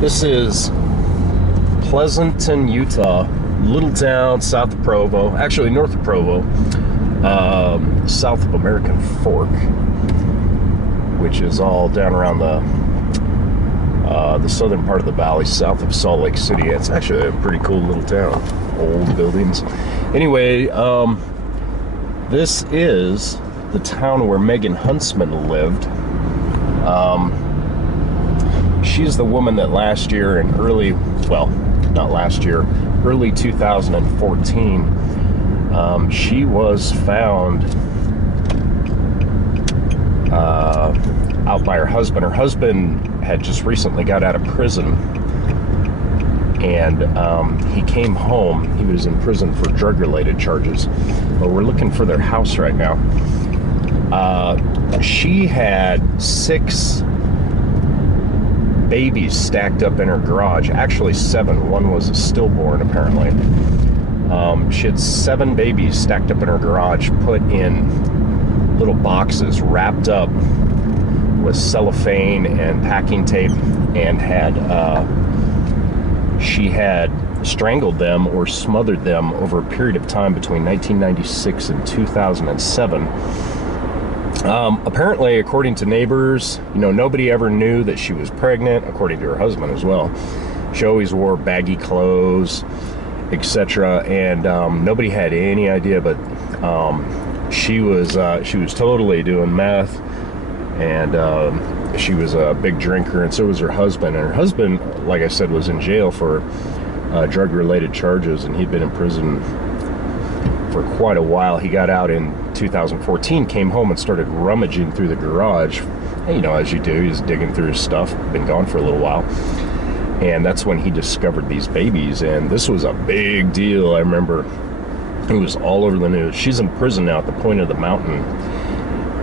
This is Pleasanton, Utah, little town south of Provo, actually north of Provo, south of American Fork, which is all down around the southern part of the valley, south of Salt Lake City. It's actually a pretty cool little town, old buildings. Anyway, this is the town where Megan Huntsman lived. She's the woman that last year in early 2014, she was found out by her husband. Her husband had just recently got out of prison, and he came home. He was in prison for drug-related charges, but we're looking for their house right now. She had 6 babies stacked up in her garage. Actually 7. One was a stillborn, apparently. She had 7 babies stacked up in her garage, put in little boxes, wrapped up with cellophane and packing tape, and she had strangled them or smothered them over a period of time between 1996 and 2007. Apparently, according to neighbors, nobody ever knew that she was pregnant, according to her husband as well. She always wore baggy clothes, etc., and nobody had any idea, but she was totally doing meth, and she was a big drinker, and so was her husband. And her husband, like I said, was in jail for drug-related charges, and he'd been in prison for quite a while. He got out in 2014, came home and started rummaging through the garage. And, as you do, he's digging through his stuff. Been gone for a little while. And that's when he discovered these babies. And this was a big deal. I remember it was all over the news. She's in prison now at the point of the mountain,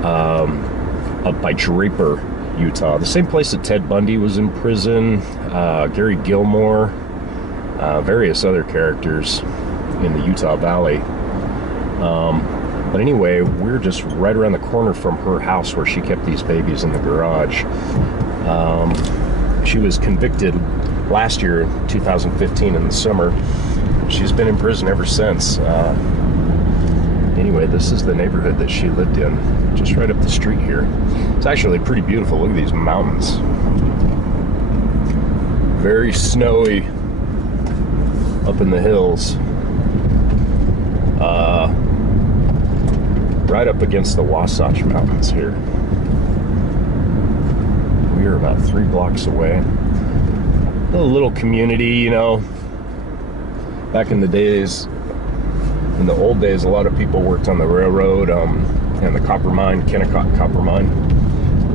up by Draper, Utah. The same place that Ted Bundy was in prison, Gary Gilmore, various other characters in the Utah Valley. But anyway, we're just right around the corner from her house where she kept these babies in the garage. She was convicted last year, 2015, in the summer. She's been in prison ever since. Anyway, this is the neighborhood that she lived in, just right up the street here. It's actually pretty beautiful. Look at these mountains. Very snowy up in the hills. Right up against the Wasatch Mountains here. We are about 3 blocks away. A little community, back in the days, in the old days, a lot of people worked on the railroad and the copper mine, Kennecott Copper Mine,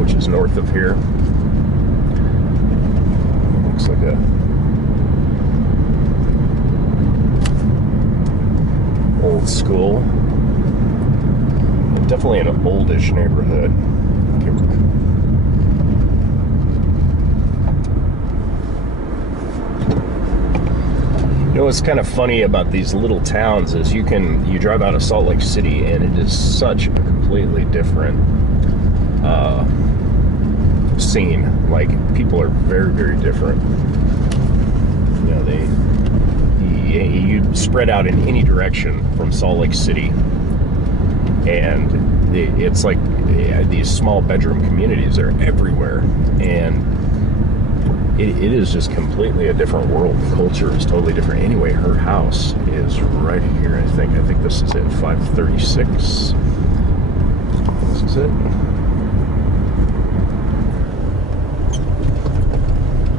which is north of here. Looks like a old school. Definitely an oldish neighborhood. What's kind of funny about these little towns is you drive out of Salt Lake City and it is such a completely different scene. Like, people are very, very different. You spread out in any direction from Salt Lake City, and it's like these small bedroom communities are everywhere, and it is just completely a different world. The culture is totally different. Anyway, her house is right here. I think this is it, 536. This is it.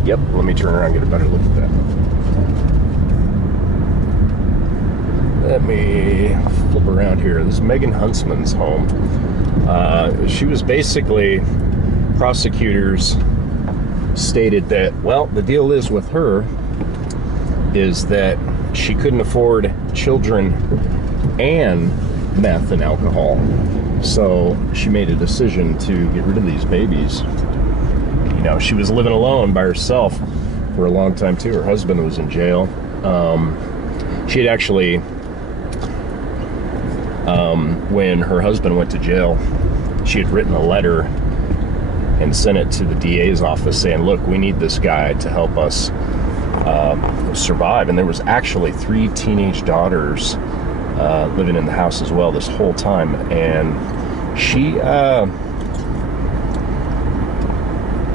Yep, let me turn around and get a better look at that. Let me flip around here. This is Megan Huntsman's home. She was basically, prosecutors stated that, the deal is with her is that she couldn't afford children and meth and alcohol. So she made a decision to get rid of these babies. She was living alone by herself for a long time too. Her husband was in jail. She had actually, when her husband went to jail, she had written a letter and sent it to the DA's office saying, look, we need this guy to help us survive. And there was actually 3 teenage daughters living in the house as well this whole time. And she,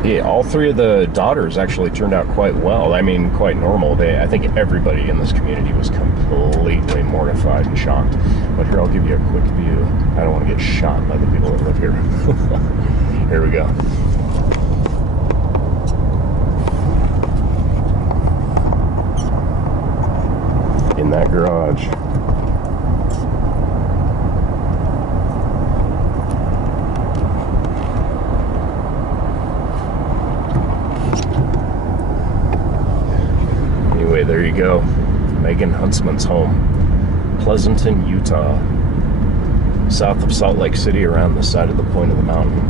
yeah, all 3 of the daughters actually turned out quite well. I mean, quite normal. I think everybody in this community was completely mortified and shocked. But here, I'll give you a quick view. I don't want to get shot by the people that live here. Here we go. In that garage. Anyway, there you go. Megan Huntsman's home. Pleasanton, Utah. South of Salt Lake City, around the side of the point of the mountain.